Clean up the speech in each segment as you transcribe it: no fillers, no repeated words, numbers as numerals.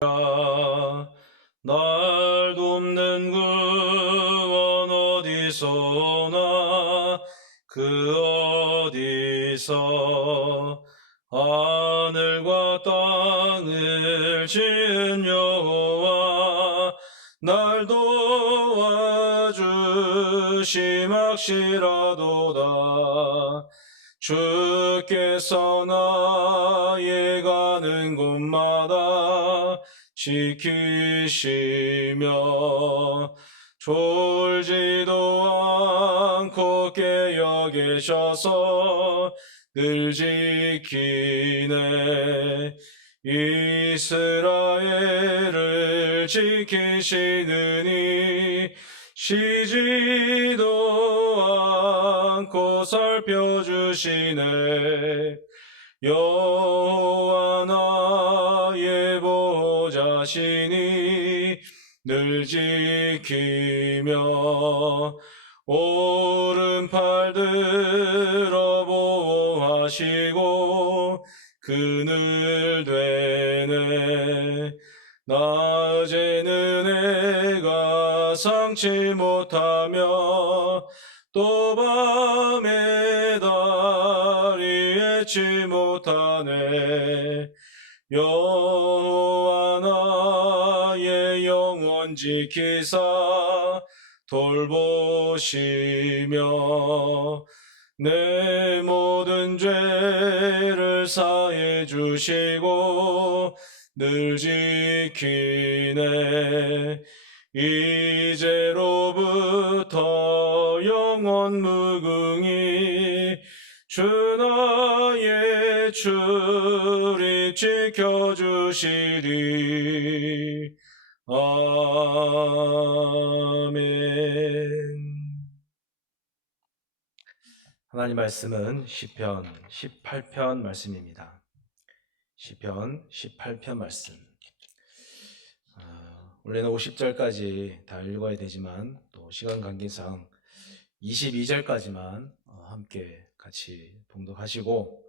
날 돕는 구원 어디서나 그 어디서 하늘과 땅을 지은 여호와 날 도와주심 확실하도다. 주께서 나의 가는 곳마다 지키시며 졸지도 않고 깨어 계셔서 늘 지키네. 이스라엘을 지키시느니 쉬지도 않고 살펴주시네. 여호와 나의 보호자시니 늘 지키며 오른팔 들어 보호하시고 그늘 되네. 낮에는 해가 상치 못하며 또 밤에 달이 해치 못하네. 여호와 나의 영혼 지키사 돌보시며 내 모든 죄를 사해 주시고 늘 지키네. 이제로부터 영원 무궁히 주 나의 출입 지켜주시리. 아멘. 하나님 말씀은 시편 18편 말씀입니다. 시편 18편 말씀. 원래는 50절까지 다 읽어야 되지만 또 시간 관계상 22절까지만 함께 같이 봉독하시고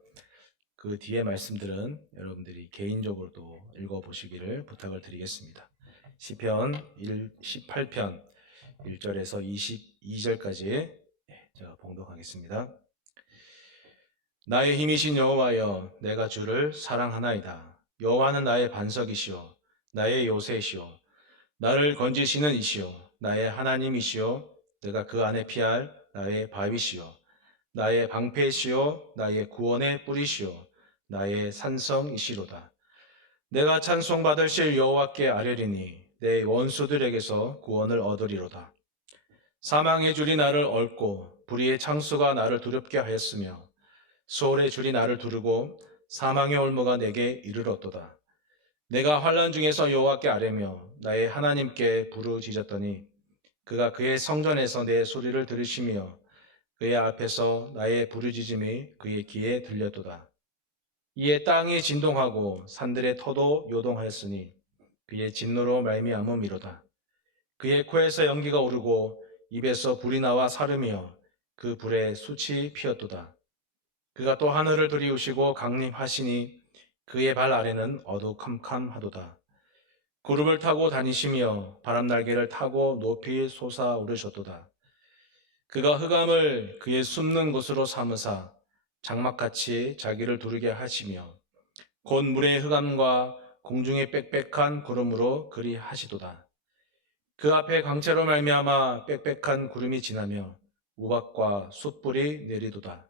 그 뒤에 말씀들은 여러분들이 개인적으로도 읽어보시기를 부탁을 드리겠습니다. 시편 18편 1절에서 22절까지 제가 봉독하겠습니다. 나의 힘이신 여호와여, 내가 주를 사랑하나이다. 여호와는 나의 반석이시오, 나의 요새시오, 나를 건지시는 이시오, 나의 하나님이시오, 내가 그 안에 피할 나의 바위시오, 나의 방패시오, 나의 구원의 뿌리시오, 나의 산성이시로다. 내가 찬송받으실 여호와께 아뢰리니 내 원수들에게서 구원을 얻으리로다. 사망의 줄이 나를 얽고 불의의 창수가 나를 두렵게 하였으며 수월의 줄이 나를 두르고 사망의 올무가 내게 이르렀도다. 내가 환난 중에서 여호와께 아뢰며 나의 하나님께 부르짖었더니 그가 그의 성전에서 내 소리를 들으시며 그의 앞에서 나의 부르짖음이 그의 귀에 들렸도다. 이에 땅이 진동하고 산들의 터도 요동하였으니 그의 진노로 말미암음이로다. 그의 코에서 연기가 오르고 입에서 불이 나와 사르며 그 불에 숯이 피었도다. 그가 또 하늘을 들이우시고 강림하시니 그의 발 아래는 어두컴컴하도다. 구름을 타고 다니시며 바람날개를 타고 높이 솟아오르셨도다. 그가 흑암을 그의 숨는 곳으로 삼으사 장막같이 자기를 두르게 하시며 곧 물의 흑암과 공중의 빽빽한 구름으로 그리 하시도다. 그 앞에 광채로 말미암아 빽빽한 구름이 지나며 우박과 숯불이 내리도다.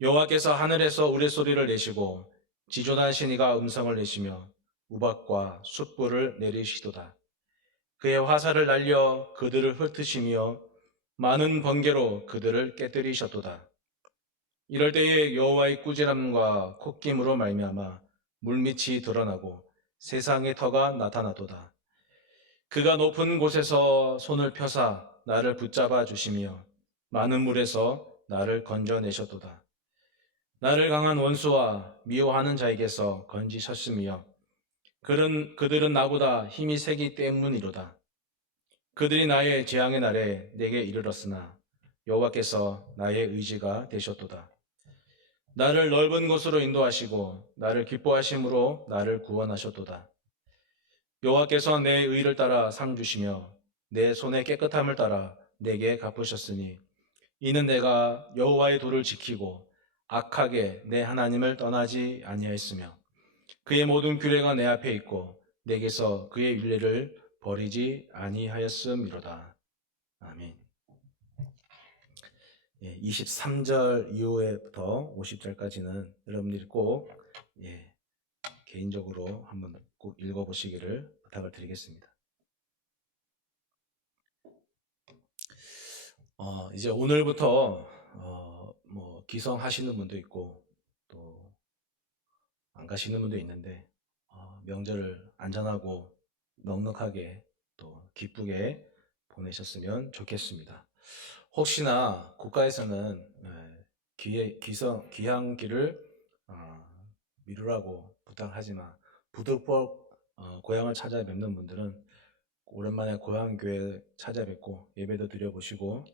여호와께서 하늘에서 우레소리를 내시고 지존한 신이가 음성을 내시며 우박과 숯불을 내리시도다. 그의 화살을 날려 그들을 흩으시며 많은 번개로 그들을 깨뜨리셨도다. 이럴 때에 여호와의 꾸지람과 콧김으로 말미암아 물밑이 드러나고 세상의 터가 나타나도다. 그가 높은 곳에서 손을 펴사 나를 붙잡아 주시며 많은 물에서 나를 건져내셨도다. 나를 강한 원수와 미워하는 자에게서 건지셨으며 그들은 나보다 힘이 세기 때문이로다. 그들이 나의 재앙의 날에 내게 이르렀으나 여호와께서 나의 의지가 되셨도다. 나를 넓은 곳으로 인도하시고 나를 기뻐하심으로 나를 구원하셨도다. 여호와께서 내 의를 따라 상 주시며 내 손의 깨끗함을 따라 내게 갚으셨으니 이는 내가 여호와의 도를 지키고 악하게 내 하나님을 떠나지 아니하였으며 그의 모든 규례가 내 앞에 있고 내게서 그의 윤례를 버리지 아니하였음이로다. 아멘. 23절 이후에부터 50절까지는 여러분들이 꼭 개인적으로 한번 꼭 읽어보시기를 부탁을 드리겠습니다. 이제 오늘부터 뭐 기성하시는 분도 있고 또 안 가시는 분도 있는데 명절을 안전하고 넉넉하게 또 기쁘게 보내셨으면 좋겠습니다. 혹시나 국가에서는 귀향기를 미루라고 부탁하지만 부득불 고향을 찾아뵙는 분들은 오랜만에 고향교회 찾아뵙고 예배도 드려보시고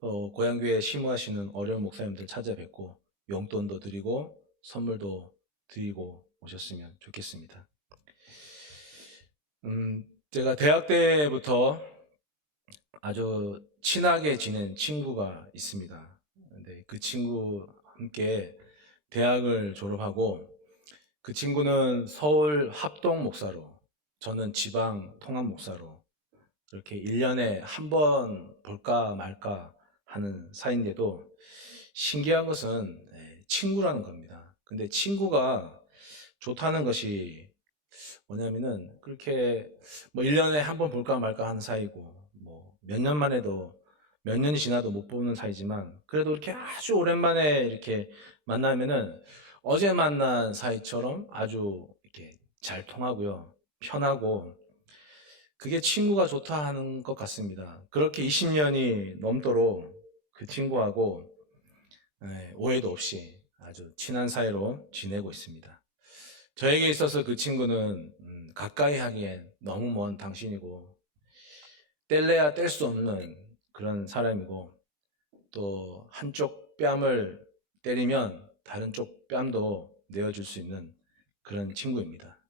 또 고향교회에 심우하시는 어려운 목사님들 찾아뵙고 용돈도 드리고 선물도 드리고 오셨으면 좋겠습니다. 제가 대학 때부터 아주 친하게 지낸 친구가 있습니다. 근데 그 친구 함께 대학을 졸업하고 그 친구는 서울 합동 목사로 저는 지방 통합 목사로 그렇게 1년에 한 번 볼까 말까 하는 사이인데도 신기한 것은 친구라는 겁니다. 근데 친구가 좋다는 것이 뭐냐면은 그렇게 뭐 1년에 한 번 볼까 말까 하는 사이고 뭐 몇 년 만에도 몇 년이 지나도 못 보는 사이지만 그래도 이렇게 아주 오랜만에 이렇게 만나면은 어제 만난 사이처럼 아주 이렇게 잘 통하고요. 편하고 그게 친구가 좋다 하는 것 같습니다. 그렇게 20년이 넘도록 그 친구하고 오해도 없이 아주 친한 사이로 지내고 있습니다. 저에게 있어서 그 친구는 가까이 하기엔 너무 먼 당신이고 뗄래야 뗄 수 없는 그런 사람이고 또 한쪽 뺨을 때리면 다른 쪽 뺨도 내어줄 수 있는 그런 친구입니다.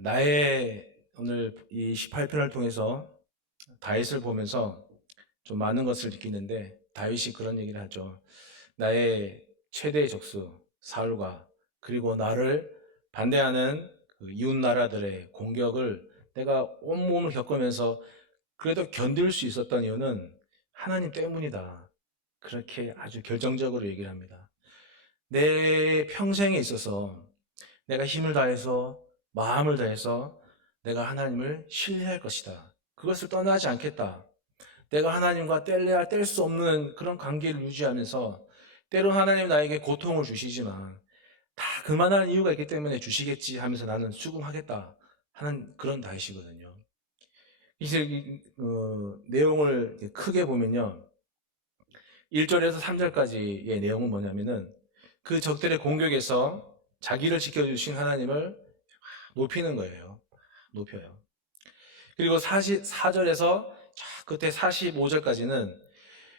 나의 오늘 이 18편을 통해서 다윗을 보면서 좀 많은 것을 느끼는데 다윗이 그런 얘기를 하죠. 나의 최대의 적수 사울과 그리고 나를 반대하는 그 이웃 나라들의 공격을 내가 온몸을 겪으면서 그래도 견딜 수 있었던 이유는 하나님 때문이다. 그렇게 아주 결정적으로 얘기를 합니다. 내 평생에 있어서 내가 힘을 다해서 마음을 다해서 내가 하나님을 신뢰할 것이다. 그것을 떠나지 않겠다. 내가 하나님과 뗄래야 뗄 수 없는 그런 관계를 유지하면서 때로 하나님 나에게 고통을 주시지만 다 그만한 이유가 있기 때문에 주시겠지 하면서 나는 수긍하겠다 하는 그런 다윗이거든요. 이제 내용을 크게 보면요. 1절에서 3절까지의 내용은 뭐냐면은 그 적들의 공격에서 자기를 지켜주신 하나님을 높이는 거예요. 높여요. 그리고 4절에서 끝에 45절까지는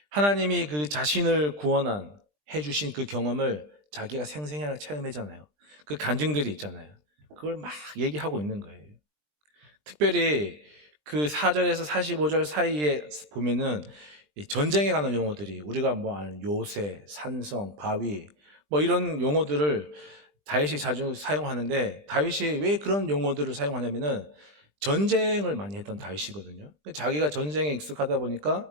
하나님이 그 자신을 구원한 해주신 그 경험을 자기가 생생하게 체험하잖아요. 그 간증들이 있잖아요. 그걸 막 얘기하고 있는 거예요. 특별히 그 4절에서 45절 사이에 보면은 전쟁에 관한 용어들이 우리가 뭐 아는 요새, 산성, 바위 뭐 이런 용어들을 다윗이 자주 사용하는데 다윗이 왜 그런 용어들을 사용하냐면은 전쟁을 많이 했던 다윗이거든요. 자기가 전쟁에 익숙하다 보니까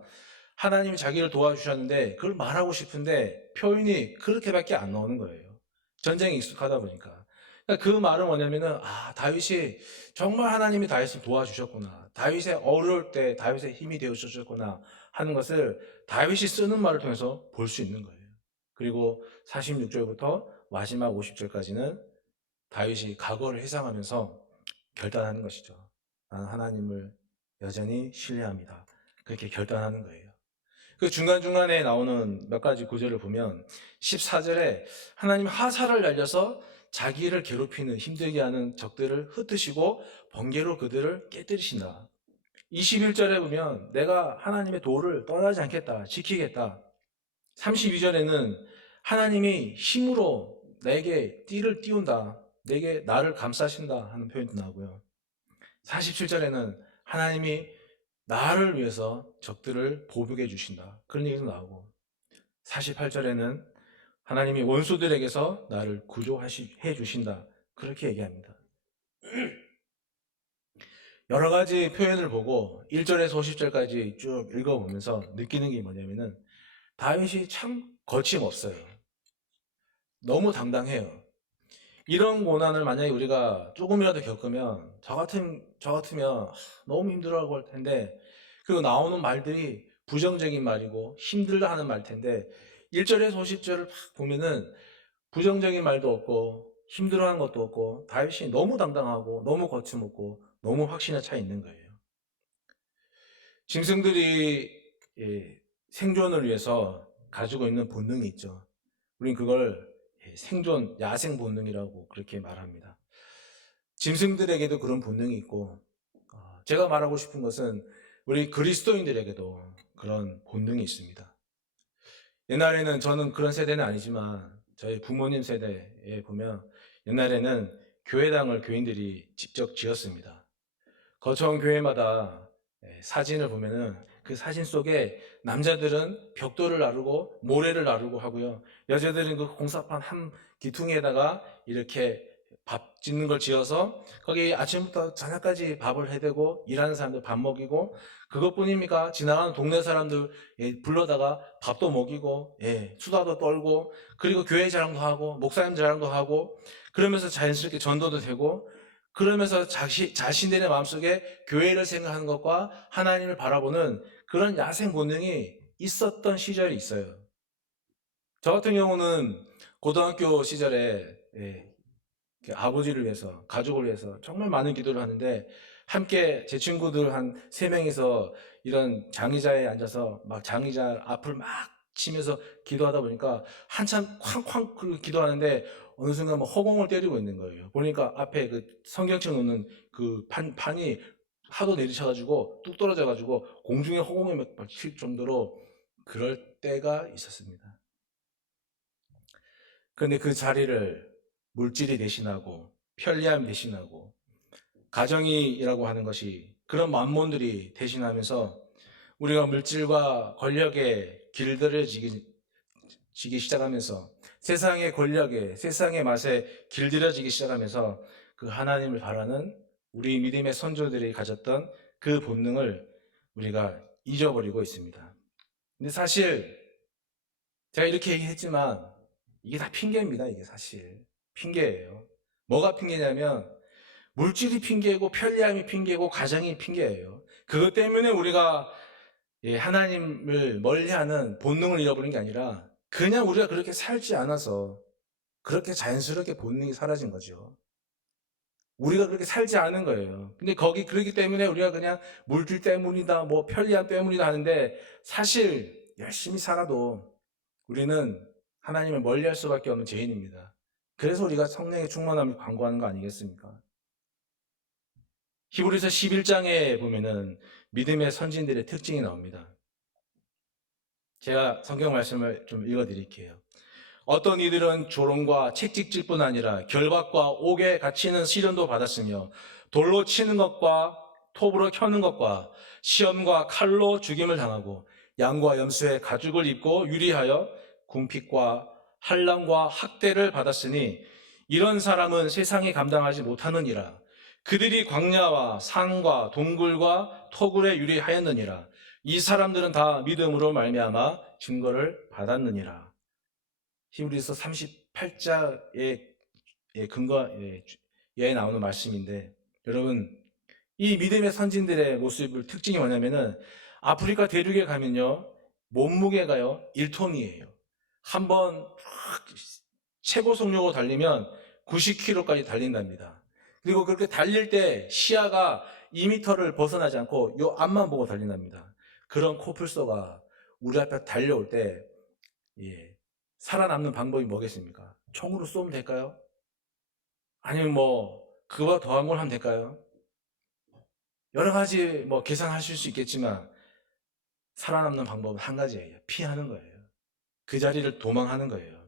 하나님이 자기를 도와주셨는데 그걸 말하고 싶은데 표현이 그렇게밖에 안 나오는 거예요. 전쟁에 익숙하다 보니까. 그러니까 그 말은 뭐냐면은 다윗이 정말 하나님이 다윗을 도와주셨구나. 다윗의 어려울 때 다윗의 힘이 되어 주셨구나 하는 것을 다윗이 쓰는 말을 통해서 볼 수 있는 거예요. 그리고 46절부터 마지막 50절까지는 다윗이 과거를 회상하면서 결단하는 것이죠. 나는 하나님을 여전히 신뢰합니다. 그렇게 결단하는 거예요. 그 중간중간에 나오는 몇 가지 구절을 보면 14절에 하나님 화살을 날려서 자기를 괴롭히는 힘들게 하는 적들을 흩으시고 번개로 그들을 깨뜨리신다. 21절에 보면 내가 하나님의 도를 떠나지 않겠다. 지키겠다. 32절에는 하나님이 힘으로 내게 띠를 띄운다. 내게 나를 감싸신다 하는 표현도 나오고요. 47절에는 하나님이 나를 위해서 적들을 보복해 주신다, 그런 얘기도 나오고, 48절에는 하나님이 원수들에게서 나를 구조해 주신다, 그렇게 얘기합니다. 여러 가지 표현을 보고 1절에서 50절까지 쭉 읽어보면서 느끼는 게 뭐냐면은 다윗이 참 거침없어요. 너무 당당해요. 이런 고난을 만약에 우리가 조금이라도 겪으면 저 같으면 너무 힘들어하고 할 텐데, 그리고 나오는 말들이 부정적인 말이고 힘들다 하는 말 텐데 1절에서 50절을 막 보면은 부정적인 말도 없고 힘들어하는 것도 없고 다윗이 너무 당당하고 너무 거침없고 너무 확신에 차 있는 거예요. 짐승들이 생존을 위해서 가지고 있는 본능이 있죠. 우린 그걸 생존, 야생 본능이라고 그렇게 말합니다. 짐승들에게도 그런 본능이 있고, 제가 말하고 싶은 것은 우리 그리스도인들에게도 그런 본능이 있습니다. 옛날에는, 저는 그런 세대는 아니지만 저희 부모님 세대에 보면 옛날에는 교회당을 교인들이 직접 지었습니다. 거처원 교회마다 사진을 보면은 그 사진 속에 남자들은 벽돌을 나르고 모래를 나르고 하고요. 여자들은 그 공사판 한 기퉁에다가 이렇게 밥 짓는 걸 지어서 거기 아침부터 저녁까지 밥을 해대고 일하는 사람들 밥 먹이고, 그것뿐입니까? 지나가는 동네 사람들 불러다가 밥도 먹이고 수다도 떨고, 그리고 교회 자랑도 하고 목사님 자랑도 하고, 그러면서 자연스럽게 전도도 되고, 그러면서 자신들의 마음속에 교회를 생각하는 것과 하나님을 바라보는 그런 야생 본능이 있었던 시절이 있어요. 저 같은 경우는 고등학교 시절에 아버지를 위해서, 가족을 위해서 정말 많은 기도를 하는데, 함께 제 친구들 한 3명이서 이런 장의자에 앉아서 막 장의자 앞을 막 치면서 기도하다 보니까 한참 쾅쾅 기도하는데 어느 순간 막 허공을 때리고 있는 거예요. 보니까 앞에 그 성경책 놓는 그 판이 하도 내리쳐가지고 뚝 떨어져가지고 공중에 허공에 막 칠 정도로 그럴 때가 있었습니다. 그런데 그 자리를 물질이 대신하고 편리함이 대신하고 가정이라고 하는 것이, 그런 만몬들이 대신하면서 우리가 물질과 권력에 길들여지기 시작하면서, 세상의 권력에, 세상의 맛에 길들여지기 시작하면서 그 하나님을 바라는 우리 믿음의 선조들이 가졌던 그 본능을 우리가 잊어버리고 있습니다. 근데 사실 제가 이렇게 얘기했지만 이게 다 핑계입니다. 이게 사실 핑계예요. 뭐가 핑계냐면 물질이 핑계고 편리함이 핑계고 가정이 핑계예요. 그것 때문에 우리가 하나님을 멀리하는 본능을 잃어버린 게 아니라 그냥 우리가 그렇게 살지 않아서 그렇게 자연스럽게 본능이 사라진 거죠. 우리가 그렇게 살지 않은 거예요. 근데 그러기 때문에 우리가 그냥 물질 때문이다, 뭐 편리함 때문이다 하는데, 사실 열심히 살아도 우리는 하나님을 멀리할 수밖에 없는 죄인입니다. 그래서 우리가 성령의 충만함을 광고하는 거 아니겠습니까? 히브리서 11장에 보면은 믿음의 선진들의 특징이 나옵니다. 제가 성경 말씀을 좀 읽어드릴게요. 어떤 이들은 조롱과 채찍질뿐 아니라 결박과 옥에 갇히는 시련도 받았으며 돌로 치는 것과 톱으로 켜는 것과 시험과 칼로 죽임을 당하고 양과 염소의 가죽을 입고 유리하여 궁핍과 환난과 학대를 받았으니 이런 사람은 세상에 감당하지 못하느니라. 그들이 광야와 산과 동굴과 토굴에 유리하였느니라. 이 사람들은 다 믿음으로 말미암아 증거를 받았느니라. 히브리서 38장의 근거에 나오는 말씀인데, 여러분, 이 믿음의 선진들의 모습을 특징이 뭐냐면은 아프리카 대륙에 가면요 몸무게가요 1톤이에요. 한번 최고 속력으로 달리면 90km까지 달린답니다. 그리고 그렇게 달릴 때 시야가 2m를 벗어나지 않고 요 앞만 보고 달린답니다. 그런 코뿔소가 우리 앞에 달려올 때 살아남는 방법이 뭐겠습니까? 총으로 쏘면 될까요? 아니면 뭐 그거보다 더한 걸 하면 될까요? 여러 가지 뭐 계산하실 수 있겠지만 살아남는 방법은 한 가지예요. 피하는 거예요. 그 자리를 도망하는 거예요.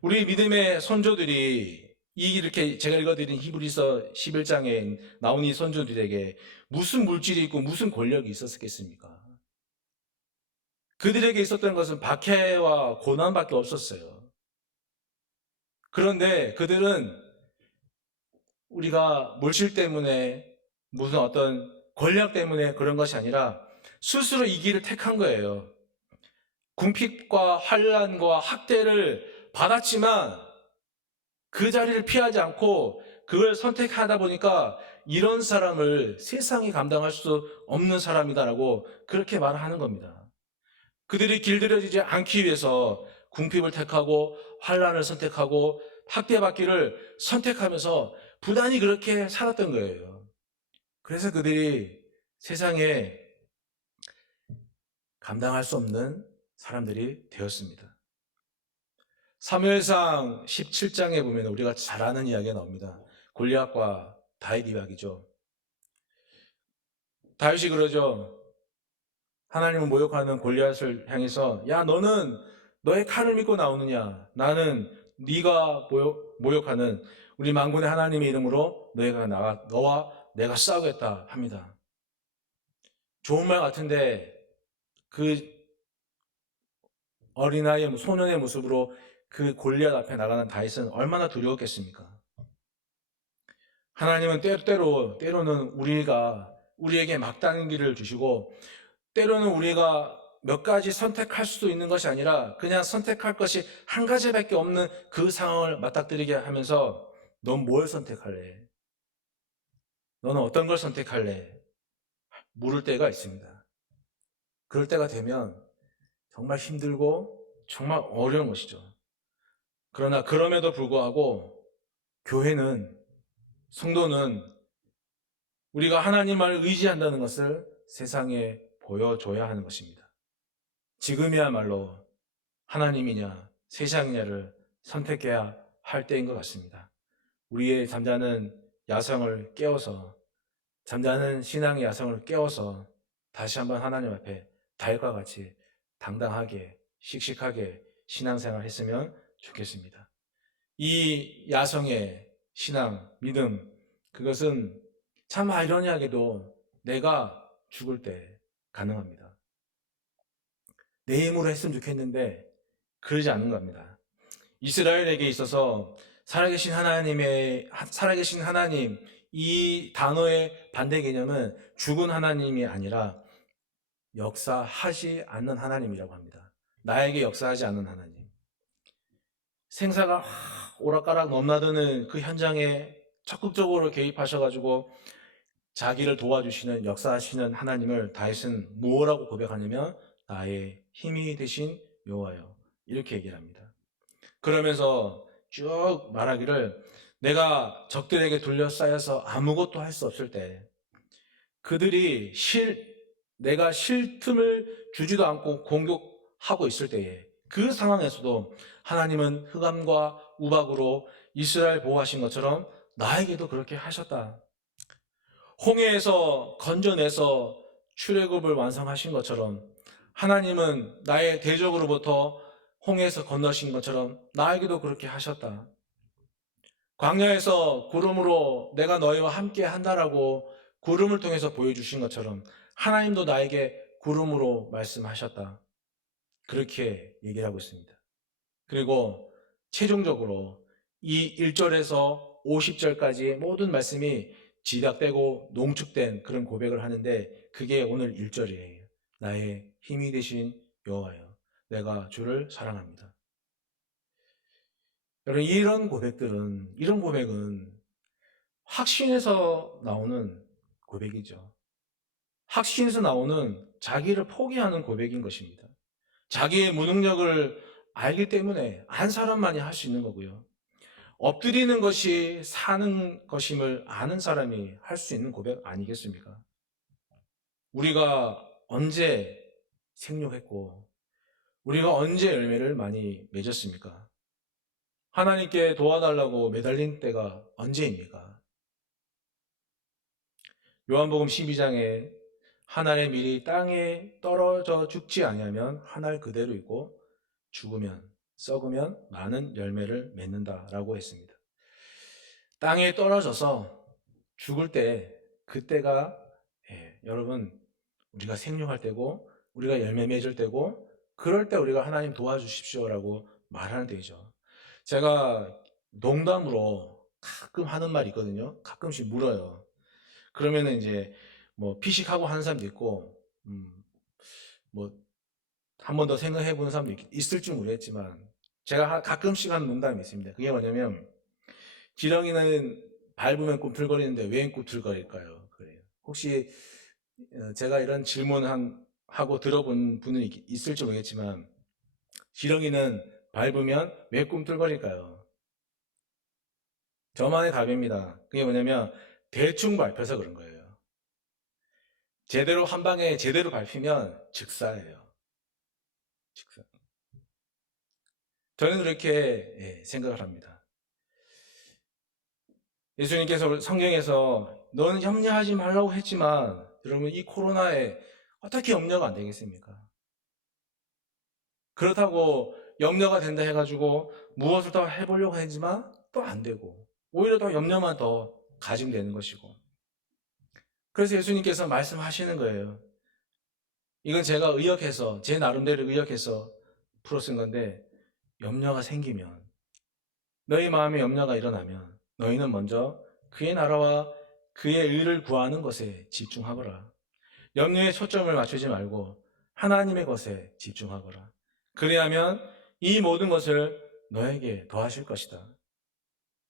우리 믿음의 선조들이 이렇게 제가 읽어드린 히브리서 11장에 나온 이 선조들에게 무슨 물질이 있고 무슨 권력이 있었겠습니까? 그들에게 있었던 것은 박해와 고난밖에 없었어요. 그런데 그들은 우리가 물질 때문에 무슨 어떤 권력 때문에 그런 것이 아니라 스스로 이 길을 택한 거예요. 궁핍과 환난과 학대를 받았지만 그 자리를 피하지 않고 그걸 선택하다 보니까 이런 사람을 세상이 감당할 수 없는 사람이다라고 그렇게 말하는 겁니다. 그들이 길들여지지 않기 위해서 궁핍을 택하고 환난을 선택하고 학대받기를 선택하면서 부단히 그렇게 살았던 거예요. 그래서 그들이 세상에 감당할 수 없는 사람들이 되었습니다. 사무엘상 17장에 보면 우리가 잘 아는 이야기가 나옵니다. 골리앗과 다윗 이야기죠. 다윗이 그러죠. 하나님을 모욕하는 골리앗을 향해서 야 너는 너의 칼을 믿고 나오느냐? 나는 네가 모욕하는 우리 만군의 하나님의 이름으로 너와 내가 싸우겠다 합니다. 좋은 말 같은데 그 어린아이의 소년의 모습으로 그 골리앗 앞에 나가는 다윗은 얼마나 두려웠겠습니까? 하나님은 때로는 우리에게 막다른 길을 주시고 때로는 우리가 몇 가지 선택할 수도 있는 것이 아니라 그냥 선택할 것이 한 가지밖에 없는 그 상황을 맞닥뜨리게 하면서 넌 뭘 선택할래? 너는 어떤 걸 선택할래? 물을 때가 있습니다. 그럴 때가 되면 정말 힘들고 정말 어려운 것이죠. 그러나 그럼에도 불구하고 교회는 성도는 우리가 하나님을 의지한다는 것을 세상에 보여줘야 하는 것입니다. 지금이야말로 하나님이냐 세상이냐를 선택해야 할 때인 것 같습니다. 우리의 잠자는 야성을 깨워서 잠자는 신앙의 야성을 깨워서 다시 한번 하나님 앞에 다윗과 같이 당당하게 씩씩하게 신앙생활 했으면 좋겠습니다. 이 야성의 신앙, 믿음 그것은 참 아이러니하게도 내가 죽을 때 가능합니다. 내 힘으로 했으면 좋겠는데 그러지 않는 겁니다. 이스라엘에게 있어서 살아계신 하나님 이 단어의 반대 개념은 죽은 하나님이 아니라 역사하지 않는 하나님이라고 합니다. 나에게 역사하지 않는 하나님. 생사가 오락가락 넘나드는 그 현장에 적극적으로 개입하셔가지고 자기를 도와주시는 역사하시는 하나님을 다윗은 무엇라고 고백하냐면 나의 힘이 되신 여호와여 이렇게 얘기를 합니다. 그러면서 쭉 말하기를 내가 적들에게 둘러싸여서 아무것도 할 수 없을 때 그들이 내가 쉴 틈을 주지도 않고 공격하고 있을 때에 그 상황에서도 하나님은 흑암과 우박으로 이스라엘 보호하신 것처럼 나에게도 그렇게 하셨다. 홍해에서 건져내서 출애굽을 완성하신 것처럼 하나님은 나의 대적으로부터 홍해에서 건너신 것처럼 나에게도 그렇게 하셨다. 광야에서 구름으로 내가 너희와 함께 한다라고 구름을 통해서 보여주신 것처럼 하나님도 나에게 구름으로 말씀하셨다. 그렇게 얘기를 하고 있습니다. 그리고 최종적으로 이 1절에서 50절까지의 모든 말씀이 집약되고 농축된 그런 고백을 하는데 그게 오늘 1절이에요. 나의 힘이 되신 여호와여 내가 주를 사랑합니다. 여러분 이런 고백은 확신에서 나오는 고백이죠. 확신에서 나오는 자기를 포기하는 고백인 것입니다. 자기의 무능력을 알기 때문에 안 사람만이 할 수 있는 거고요. 엎드리는 것이 사는 것임을 아는 사람이 할 수 있는 고백 아니겠습니까? 우리가 언제 생육했고 우리가 언제 열매를 많이 맺었습니까? 하나님께 도와달라고 매달린 때가 언제입니까? 요한복음 12장에 하나의 밀이 땅에 떨어져 죽지 아니하면 하늘 그대로 있고 죽으면 썩으면 많은 열매를 맺는다라고 했습니다. 땅에 떨어져서 죽을 때 그때가 여러분 우리가 생육할 때고 우리가 열매 맺을 때고 그럴 때 우리가 하나님 도와주십시오라고 말하는 때이죠. 제가 농담으로 가끔 하는 말이 있거든요. 가끔씩 물어요. 그러면은 이제 뭐 피식하고 하는 사람도 있고 뭐 한 번 더 생각해 보는 사람도 있을지 모르겠지만 제가 가끔씩 하는 농담이 있습니다. 그게 뭐냐면 지렁이는 밟으면 꿈틀거리는데 왜 꿈틀거릴까요? 그래요. 혹시 제가 이런 질문 하고 들어본 분은 있을지 모르겠지만 지렁이는 밟으면 왜 꿈틀거릴까요? 저만의 답입니다. 그게 뭐냐면 대충 밟혀서 그런 거예요. 제대로 한 방에 제대로 밟히면 즉사예요. 즉사. 저는 그렇게 생각을 합니다. 예수님께서 성경에서 너는 염려하지 말라고 했지만 여러분 이 코로나에 어떻게 염려가 안 되겠습니까? 그렇다고 염려가 된다 해가지고 무엇을 더 해보려고 하지만 또 안 되고 오히려 더 염려만 더 가지면 되는 것이고 그래서 예수님께서 말씀하시는 거예요. 이건 제가 의역해서 제 나름대로 의역해서 풀어 쓴 건데 염려가 생기면 너희 마음에 염려가 일어나면 너희는 먼저 그의 나라와 그의 의를 구하는 것에 집중하거라. 염려에 초점을 맞추지 말고 하나님의 것에 집중하거라. 그리하면 이 모든 것을 너에게 더하실 것이다.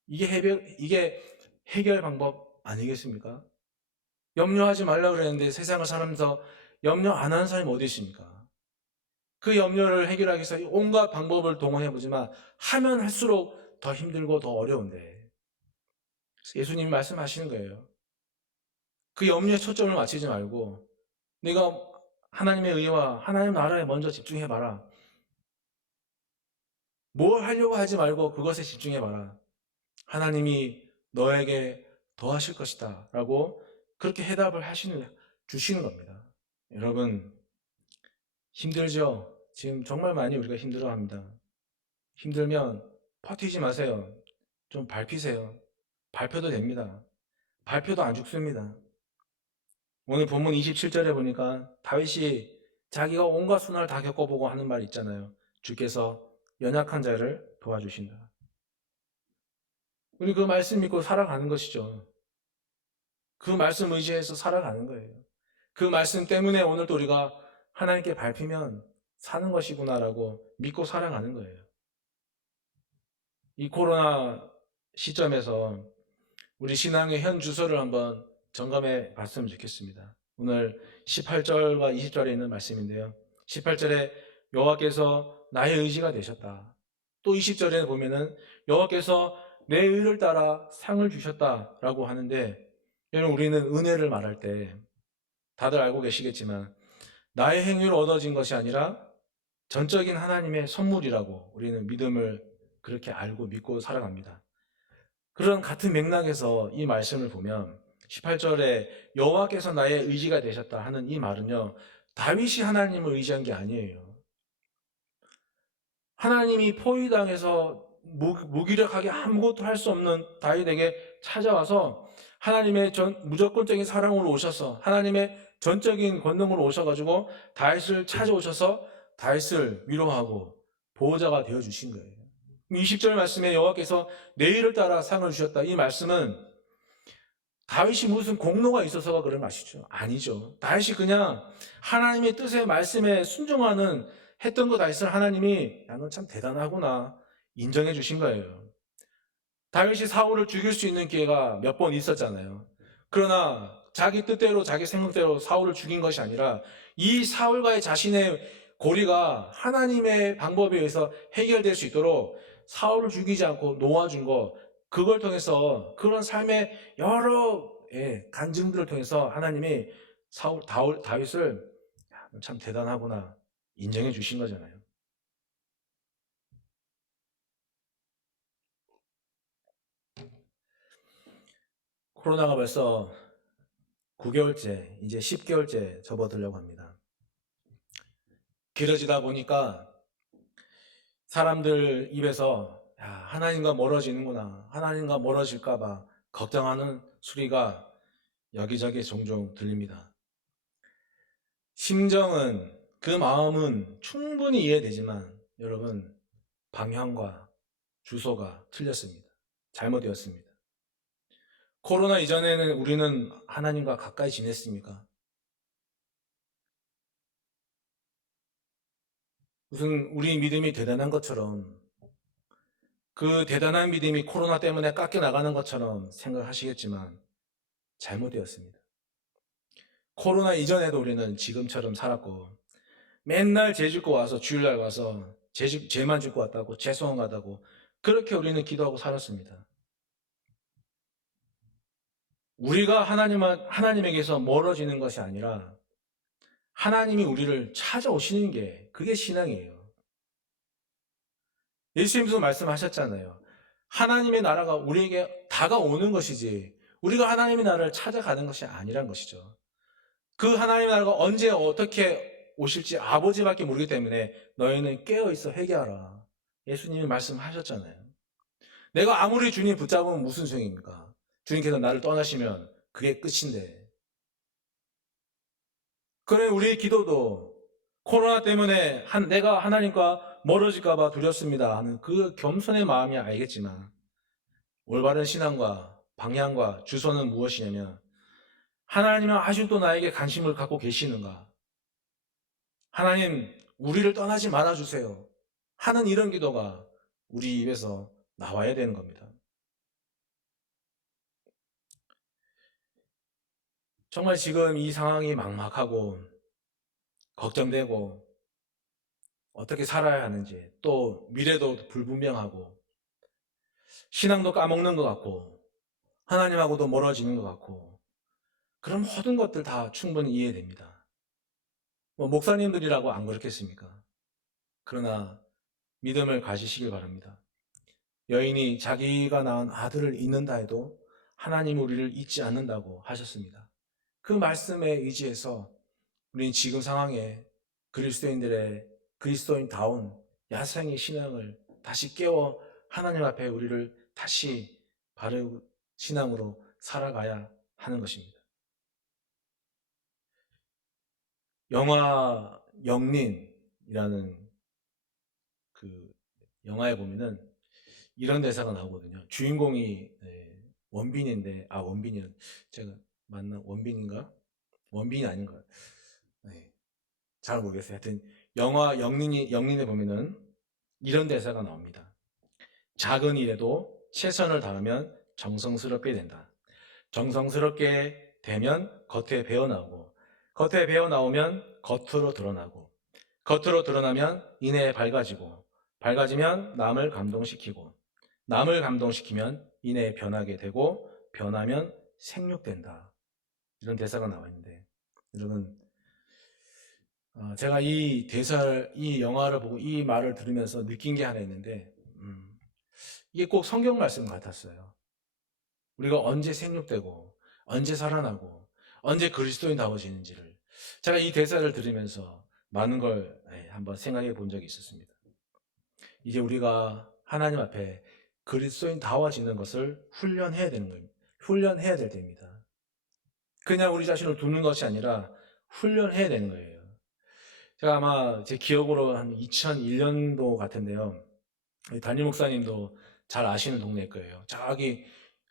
이게 해결 방법 아니겠습니까? 염려하지 말라 그랬는데 세상을 살면서 염려 안 하는 사람이 어디 있습니까? 그 염려를 해결하기 위해서 온갖 방법을 동원해 보지만 하면 할수록 더 힘들고 더 어려운데 예수님이 말씀하시는 거예요. 그 염려에 초점을 맞추지 말고 네가 하나님의 의와 하나님 나라에 먼저 집중해 봐라. 뭘 하려고 하지 말고 그것에 집중해 봐라. 하나님이 너에게 더하실 것이다. 라고 그렇게 해답을 주시는 겁니다. 여러분, 힘들죠? 지금 정말 많이 우리가 힘들어 합니다. 힘들면 버티지 마세요. 좀 밟히세요. 밟혀도 됩니다. 밟혀도 안 죽습니다. 오늘 본문 27절에 보니까 다윗이 자기가 온갖 수난을 다 겪어보고 하는 말 있잖아요. 주께서 연약한 자를 도와주신다. 우리 그 말씀 믿고 살아가는 것이죠. 그 말씀 의지해서 살아가는 거예요. 그 말씀 때문에 오늘도 우리가 하나님께 밟히면 사는 것이구나라고 믿고 살아가는 거예요. 이 코로나 시점에서 우리 신앙의 현 주소를 한번 점검해 봤으면 좋겠습니다. 오늘 18절과 20절에 있는 말씀인데요. 18절에 여호와께서 나의 의지가 되셨다. 또 20절에 보면은 여호와께서 내 의를 따라 상을 주셨다라고 하는데 여러분 우리는 은혜를 말할 때 다들 알고 계시겠지만 나의 행위로 얻어진 것이 아니라 전적인 하나님의 선물이라고 우리는 믿음을 그렇게 알고 믿고 살아갑니다. 그런 같은 맥락에서 이 말씀을 보면 18절에 여호와께서 나의 의지가 되셨다 하는 이 말은요. 다윗이 하나님을 의지한 게 아니에요. 하나님이 포위당해서 무기력하게 아무것도 할 수 없는 다윗에게 찾아와서 하나님의 무조건적인 사랑으로 오셔서 하나님의 전적인 권능으로 오셔가지고 다윗을 찾아오셔서 다윗을 위로하고 보호자가 되어주신 거예요. 20절 말씀에 여호와께서 내 일을 따라 상을 주셨다. 이 말씀은 다윗이 무슨 공로가 있어서가 그런 말이죠. 아니죠. 다윗이 그냥 하나님의 뜻의 말씀에 순종하는 했던 거 다윗을 하나님이 야, 너 참 대단하구나 인정해 주신 거예요. 다윗이 사울을 죽일 수 있는 기회가 몇 번 있었잖아요. 그러나 자기 뜻대로 자기 생각대로 사울을 죽인 것이 아니라 이 사울과의 자신의 고리가 하나님의 방법에 의해서 해결될 수 있도록 사울을 죽이지 않고 놓아준 거 그걸 통해서 그런 삶의 여러 간증들을 통해서 하나님이 다윗을 참 대단하구나 인정해 주신 거잖아요. 코로나가 벌써 9개월째, 이제 10개월째 접어들려고 합니다. 길어지다 보니까 사람들 입에서 야, 하나님과 멀어지는구나. 하나님과 멀어질까 봐 걱정하는 소리가 여기저기 종종 들립니다. 심정은, 그 마음은 충분히 이해되지만 여러분, 방향과 주소가 틀렸습니다. 잘못되었습니다. 코로나 이전에는 우리는 하나님과 가까이 지냈습니까? 무슨 우리 믿음이 대단한 것처럼, 그 대단한 믿음이 코로나 때문에 깎여 나가는 것처럼 생각하시겠지만 잘못되었습니다. 코로나 이전에도 우리는 지금처럼 살았고, 맨날 죄 짓고 와서 주일날 와서 죄만 짓고 왔다고, 죄송하다고, 그렇게 우리는 기도하고 살았습니다. 우리가 하나님에게서 멀어지는 것이 아니라 하나님이 우리를 찾아오시는 게, 그게 신앙이에요. 예수님도 말씀하셨잖아요. 하나님의 나라가 우리에게 다가오는 것이지 우리가 하나님의 나라를 찾아가는 것이 아니란 것이죠. 그 하나님의 나라가 언제 어떻게 오실지 아버지밖에 모르기 때문에 너희는 깨어있어 회개하라. 예수님이 말씀하셨잖아요. 내가 아무리 주님 붙잡으면 무슨 소용입니까? 주님께서 나를 떠나시면 그게 끝인데. 그래, 우리의 기도도 코로나 때문에 내가 하나님과 멀어질까 봐 두렵습니다 하는 그 겸손의 마음이 알겠지만, 올바른 신앙과 방향과 주소는 무엇이냐면, 하나님은 아직도 나에게 관심을 갖고 계시는가? 하나님, 우리를 떠나지 말아주세요 하는 이런 기도가 우리 입에서 나와야 되는 겁니다. 정말 지금 이 상황이 막막하고 걱정되고 어떻게 살아야 하는지, 또 미래도 불분명하고 신앙도 까먹는 것 같고 하나님하고도 멀어지는 것 같고, 그런 모든 것들 다 충분히 이해됩니다. 뭐 목사님들이라고 안 그렇겠습니까? 그러나 믿음을 가지시길 바랍니다. 여인이 자기가 낳은 아들을 잊는다 해도 하나님 우리를 잊지 않는다고 하셨습니다. 그 말씀에 의지해서 우리는 지금 상황에 그리스도인다운 야생의 신앙을 다시 깨워 하나님 앞에 우리를 다시 바른 신앙으로 살아가야 하는 것입니다. 영화 영린이라는 그 영화에 보면은 이런 대사가 나오거든요. 주인공이 원빈인데, 원빈이는 제가 맞나? 원빈인가? 원빈이 아닌가? 네, 잘 모르겠어요. 하여튼 영화 영린에 보면은 이런 대사가 나옵니다. 작은 일에도 최선을 다하면 정성스럽게 된다. 정성스럽게 되면 겉에 배어나오고, 겉에 배어나오면 겉으로 드러나고, 겉으로 드러나면 이내에 밝아지고, 밝아지면 남을 감동시키고, 남을 감동시키면 이내에 변하게 되고, 변하면 생육된다. 이런 대사가 나와 있는데, 여러분, 제가 이 영화를 보고 이 말을 들으면서 느낀 게 하나 있는데, 이게 꼭 성경 말씀 같았어요. 우리가 언제 생육되고, 언제 살아나고, 언제 그리스도인다워지는지를 제가 이 대사를 들으면서 많은 걸 한번 생각해 본 적이 있었습니다. 이제 우리가 하나님 앞에 그리스도인다워지는 것을 훈련해야 되는 겁니다. 훈련해야 될 때입니다. 그냥 우리 자신을 두는 것이 아니라 훈련해야 되는 거예요. 제가 아마 제 기억으로 한 2001년도 같은데요. 담임 목사님도 잘 아시는 동네일 거예요. 저기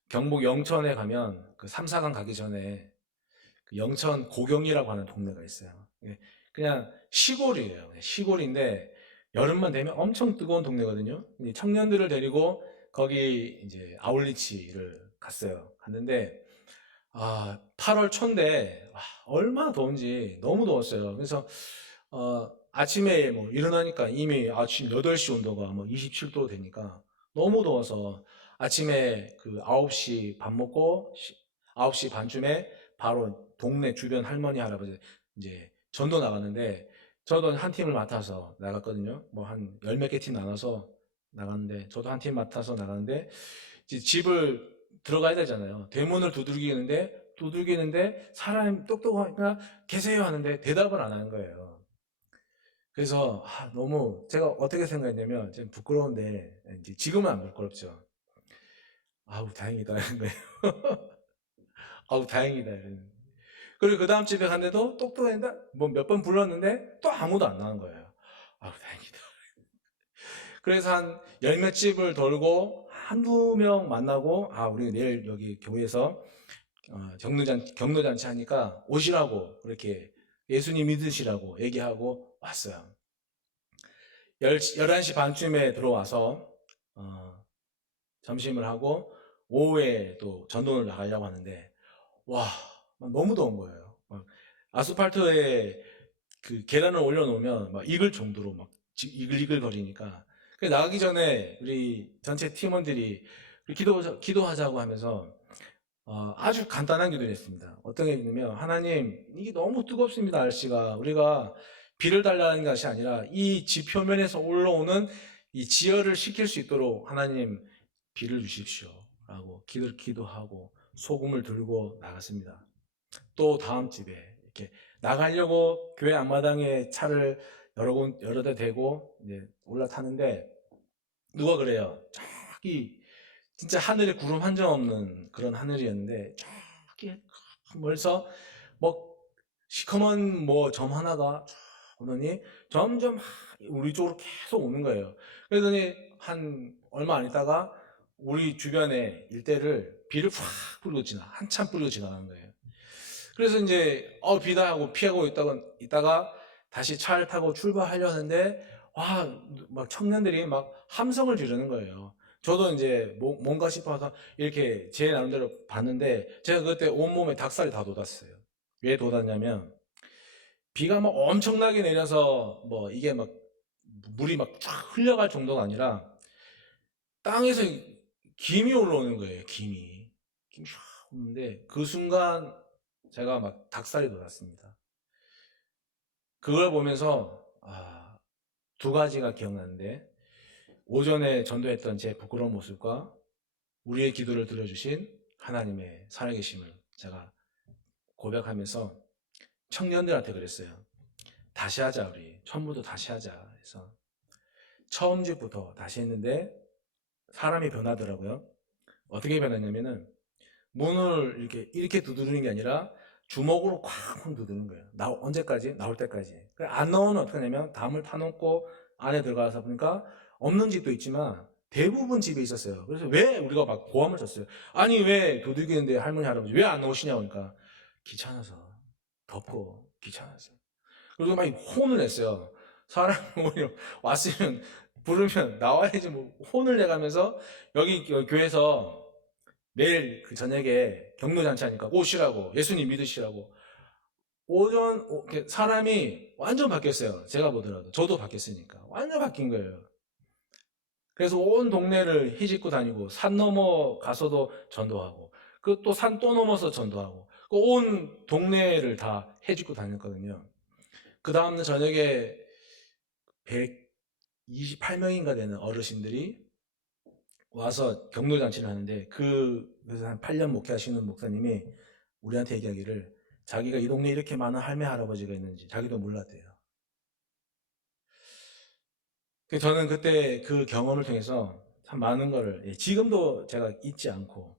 경북 영천에 가면 그 삼사강 가기 전에 그 영천 고경이라고 하는 동네가 있어요. 그냥 시골이에요. 시골인데 여름만 되면 엄청 뜨거운 동네거든요. 청년들을 데리고 거기 이제 아울리치를 갔어요. 갔는데 8월 초인데 얼마나 더운지 너무 더웠어요. 그래서 아침에 뭐 일어나니까 이미 아침 8시 온도가 뭐 27도 되니까 너무 더워서 아침에 그 9시 밥 먹고 9시 반쯤에 바로 동네 주변 할머니 할아버지 이제 전도 나갔는데, 저도 한 팀을 맡아서 나갔거든요. 뭐 한 열 몇 개 팀 나눠서 나갔는데, 저도 한 팀 맡아서 나갔는데 이제 집을 들어가야 되잖아요. 대문을 두들기는데 사람이 똑똑하니까 계세요 하는데 대답을 안 하는 거예요. 그래서 너무 제가 어떻게 생각했냐면 좀 부끄러운데 이제 지금은 안 부끄럽죠. 아우 다행이다 이런 거예요. 아우 다행이다 이런. 그리고 그 다음 집에 갔는데도 똑똑했는데 뭐 몇 번 불렀는데 또 아무도 안 나온 거예요. 아우 다행이다. 그래서 한 열 몇 집을 돌고 한두 명 만나고 우리 내일 여기 교회에서 경로잔치 하니까 오시라고 그렇게 예수님 믿으시라고 얘기하고 왔어요. 11시 반쯤에 들어와서 어, 점심을 하고 오후에 또 전도를 나가려고 하는데 와 너무 더운 거예요. 아스팔트에 그 계단을 올려놓으면 막 익을 정도로 막 이글이글 거리니까 나가기 전에 우리 전체 팀원들이 기도하자고 하면서 아주 간단한 기도를 했습니다. 어떤 게 있냐면 하나님 이게 너무 뜨겁습니다. 날씨가 우리가 비를 달라는 것이 아니라 이 지 표면에서 올라오는 이 지혈을 시킬 수 있도록 하나님 비를 주십시오 라고 기도하고 소금을 들고 나갔습니다. 또 다음 집에 이렇게 나가려고 교회 앞마당에 차를 여러 대 대고 이제 올라타는데 누가 그래요. 저기 진짜 하늘에 구름 한 점 없는 그런 하늘이었는데 저기 멀서 뭐 시커먼 뭐 점 하나가 쭉 오더니 점점 우리 쪽으로 계속 오는 거예요. 그러더니 한 얼마 안 있다가 우리 주변에 일대를 비를 확 뿌리고 한참 뿌리고 지나가는 거예요. 그래서 이제 비다 하고 피하고 있다가 다시 차를 타고 출발하려 하는데 막 청년들이 막 함성을 지르는 거예요. 저도 이제 뭔가 싶어서 이렇게 제 나름대로 봤는데 제가 그때 온몸에 닭살이 다 돋았어요. 왜 돋았냐면 비가 막 엄청나게 내려서 뭐 이게 막 물이 막 쫙 흘러갈 정도가 아니라 땅에서 김이 올라오는 거예요. 김이 쫙 오는데 그 순간 제가 막 닭살이 돋았습니다. 그걸 보면서 두 가지가 기억나는데 오전에 전도했던 제 부끄러운 모습과 우리의 기도를 들어주신 하나님의 살아계심을 제가 고백하면서 청년들한테 그랬어요. 다시 하자 우리 처음부터 다시 하자 해서 처음 집부터 다시 했는데 사람이 변하더라고요. 어떻게 변했냐면은 문을 이렇게 두드리는 게 아니라 주먹으로 쾅쾅 두드리는 거예요. 언제까지? 나올 때까지. 안 나오면 어떻게 하냐면 담을 타놓고 안에 들어가서 보니까 없는 집도 있지만 대부분 집에 있었어요. 그래서 왜 우리가 막 고함을 쳤어요. 아니 왜 도둑이는데 할머니 할아버지 왜 안 나오시냐고 하니까 귀찮아서 덥고 귀찮아서. 그리고 막 혼을 냈어요. 사람 왔으면 부르면 나와야지 뭐 혼을 내가면서 여기 교회에서 내일 그 저녁에 경로잔치 하니까 오시라고 예수님 믿으시라고 사람이 완전 바뀌었어요. 제가 보더라도 저도 바뀌었으니까 완전 바뀐 거예요. 그래서 온 동네를 헤집고 다니고 산 넘어 가서도 전도하고 그 또 산 또 넘어서 전도하고 그 온 동네를 다 헤집고 다녔거든요. 그 다음날 저녁에 128명인가 되는 어르신들이 와서 경로잔치를 하는데 그래서 한 8년 목회하시는 목사님이 우리한테 얘기하기를 자기가 이 동네에 이렇게 많은 할매 할아버지가 있는지 자기도 몰랐대요. 저는 그때 그 경험을 통해서 참 많은 거를 지금도 제가 잊지 않고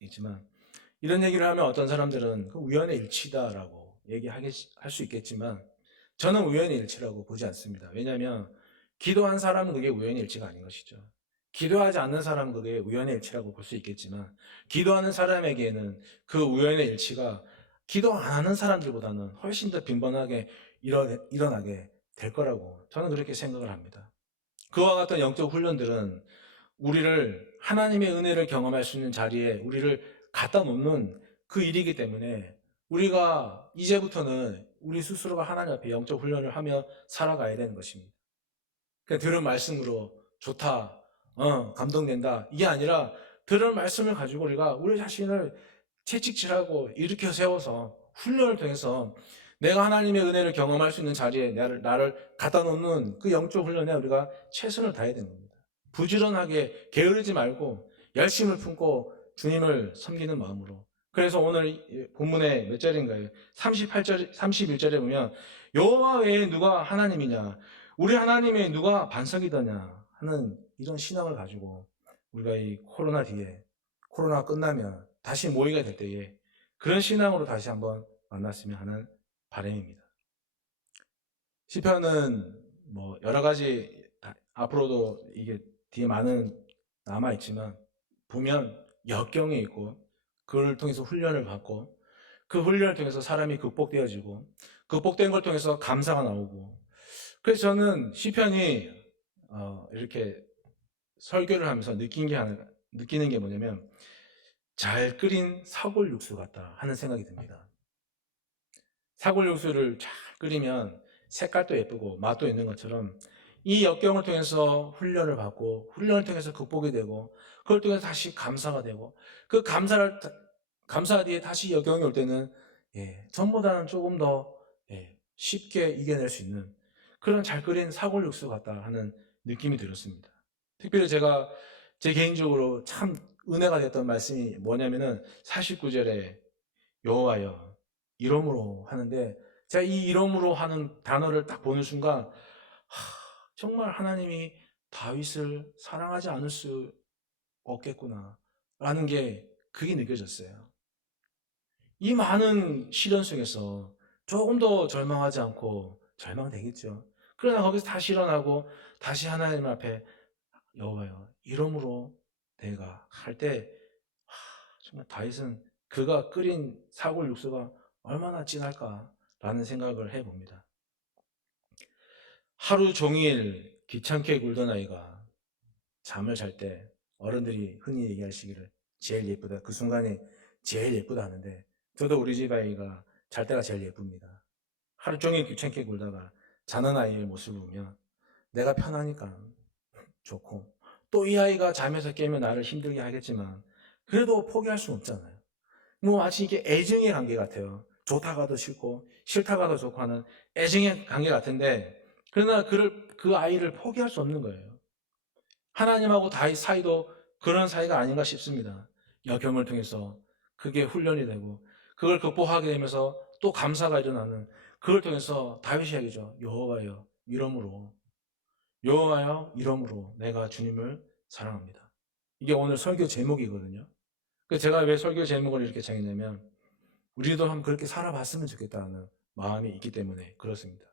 있지만 이런 얘기를 하면 어떤 사람들은 그 우연의 일치다라고 할 수 있겠지만 저는 우연의 일치라고 보지 않습니다. 왜냐하면 기도한 사람은 그게 우연의 일치가 아닌 것이죠. 기도하지 않는 사람은 그게 우연의 일치라고 볼 수 있겠지만 기도하는 사람에게는 그 우연의 일치가 기도 안 하는 사람들보다는 훨씬 더 빈번하게 일어나게 될 거라고 저는 그렇게 생각을 합니다. 그와 같은 영적 훈련들은 우리를 하나님의 은혜를 경험할 수 있는 자리에 우리를 갖다 놓는 그 일이기 때문에 우리가 이제부터는 우리 스스로가 하나님 앞에 영적 훈련을 하며 살아가야 되는 것입니다. 들은 말씀으로 좋다, 감동된다 이게 아니라 들은 말씀을 가지고 우리가 우리 자신을 채찍질하고 일으켜 세워서 훈련을 통해서 내가 하나님의 은혜를 경험할 수 있는 자리에 나를 갖다 놓는 그 영적 훈련에 우리가 최선을 다해야 되는 겁니다. 부지런하게 게으르지 말고 열심을 품고 주님을 섬기는 마음으로 그래서 오늘 본문의 몇 절인가요? 38절, 31절에 보면 여호와 외에 누가 하나님이냐? 우리 하나님의 누가 반석이더냐? 하는 이런 신앙을 가지고 우리가 이 코로나 뒤에 코로나 끝나면 다시 모이게 될 때에 그런 신앙으로 다시 한번 만났으면 하는 바람입니다. 시편은 뭐 여러 가지 앞으로도 이게 뒤에 많은 남아 있지만 보면 역경이 있고 그걸 통해서 훈련을 받고 그 훈련을 통해서 사람이 극복되어지고 극복된 걸 통해서 감사가 나오고 그래서 저는 시편이 이렇게 설교를 하면서 느끼는 게 뭐냐면 잘 끓인 사골 육수 같다 하는 생각이 듭니다. 사골 육수를 잘 끓이면 색깔도 예쁘고 맛도 있는 것처럼 이 역경을 통해서 훈련을 받고 훈련을 통해서 극복이 되고 그걸 통해서 다시 감사가 되고 그 감사 뒤에 다시 역경이 올 때는 전보다는 조금 더 쉽게 이겨낼 수 있는 그런 잘 끓인 사골 육수 같다 하는 느낌이 들었습니다. 특별히 제가 제 개인적으로 참 은혜가 됐던 말씀이 뭐냐면은 49절에 여호와여 이름으로 하는데 제가 이 이름으로 하는 단어를 딱 보는 순간 정말 하나님이 다윗을 사랑하지 않을 수 없겠구나 라는 게 그게 느껴졌어요. 이 많은 시련 속에서 조금 더 절망하지 않고 절망되겠죠. 그러나 거기서 다시 일어나고 다시 하나님 앞에 여호와여 이름으로 내가 할 때 정말 다윗은 그가 끓인 사골 육수가 얼마나 진할까라는 생각을 해봅니다. 하루 종일 귀찮게 굴던 아이가 잠을 잘 때 어른들이 흔히 얘기하시기를 제일 예쁘다. 그 순간이 제일 예쁘다 하는데 저도 우리 집 아이가 잘 때가 제일 예쁩니다. 하루 종일 귀찮게 굴다가 자는 아이의 모습을 보면 내가 편하니까 좋고 또 이 아이가 잠에서 깨면 나를 힘들게 하겠지만 그래도 포기할 수는 없잖아요. 뭐 마치 이게 애증의 관계 같아요. 좋다가도 싫고 싫다가도 좋고 하는 애증의 관계 같은데 그러나 그 아이를 포기할 수 없는 거예요. 하나님하고 다윗 사이도 그런 사이가 아닌가 싶습니다. 역경을 통해서 그게 훈련이 되고 그걸 극복하게 되면서 또 감사가 일어나는 그걸 통해서 다윗이 얘기죠. 여호와여 이름으로 여호와여 이름으로 내가 주님을 사랑합니다. 이게 오늘 설교 제목이거든요. 제가 왜 설교 제목을 이렇게 정했냐면 우리도 한번 그렇게 살아봤으면 좋겠다는 마음이 있기 때문에 그렇습니다.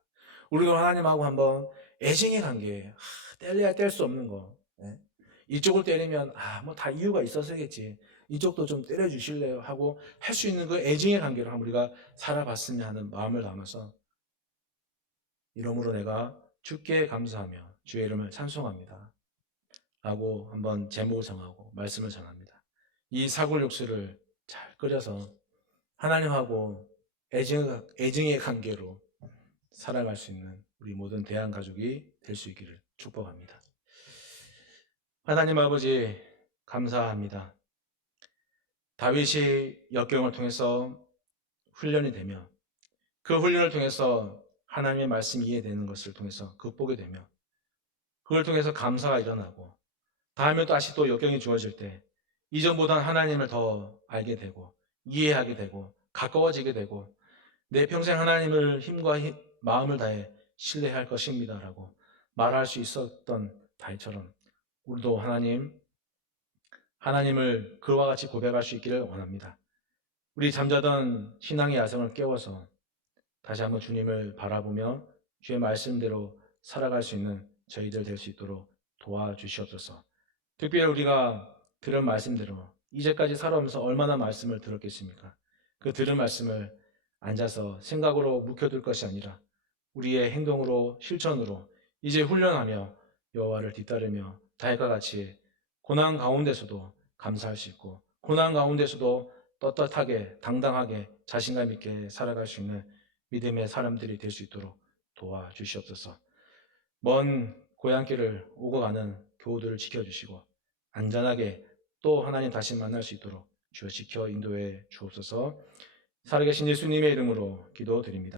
우리도 하나님하고 한번 애증의 관계, 뗄래야 뗄 수 없는 거. 이쪽을 때리면 뭐 다 이유가 있어서겠지. 이쪽도 좀 때려주실래요? 하고 할 수 있는 그 애증의 관계를 한번 우리가 살아봤으면 하는 마음을 담아서 이러므로 내가 주께 감사하며 주의 이름을 찬송합니다. 라고 한번 제목을 정하고 말씀을 전합니다. 이 사골 육수를 잘 끓여서 하나님하고 애증의 관계로 살아갈 수 있는 우리 모든 대한 가족이 될 수 있기를 축복합니다. 하나님 아버지 감사합니다. 다윗이 역경을 통해서 훈련이 되며 그 훈련을 통해서 하나님의 말씀이 이해되는 것을 통해서 극복이 되며 그걸 통해서 감사가 일어나고 다음에 다시 또 역경이 주어질 때 이전보다는 하나님을 더 알게 되고 이해하게 되고 가까워지게 되고 내 평생 하나님을 힘과 마음을 다해 신뢰할 것입니다 라고 말할 수 있었던 다윗처럼 우리도 하나님을 그와 같이 고백할 수 있기를 원합니다. 우리 잠자던 신앙의 야성을 깨워서 다시 한번 주님을 바라보며 주의 말씀대로 살아갈 수 있는 저희들 될 수 있도록 도와주시옵소서. 특별히 우리가 들은 말씀대로 이제까지 살아오면서 얼마나 말씀을 들었겠습니까? 그 들은 말씀을 앉아서 생각으로 묵혀둘 것이 아니라 우리의 행동으로 실천으로 이제 훈련하며 여호와를 뒤따르며 다윗과 같이 고난 가운데서도 감사할 수 있고 고난 가운데서도 떳떳하게 당당하게 자신감 있게 살아갈 수 있는 믿음의 사람들이 될 수 있도록 도와주시옵소서. 먼 고향길을 오고 가는 교우들을 지켜주시고 안전하게 또 하나님 다시 만날 수 있도록 주여 지켜 인도해 주옵소서. 살아계신 예수님의 이름으로 기도드립니다.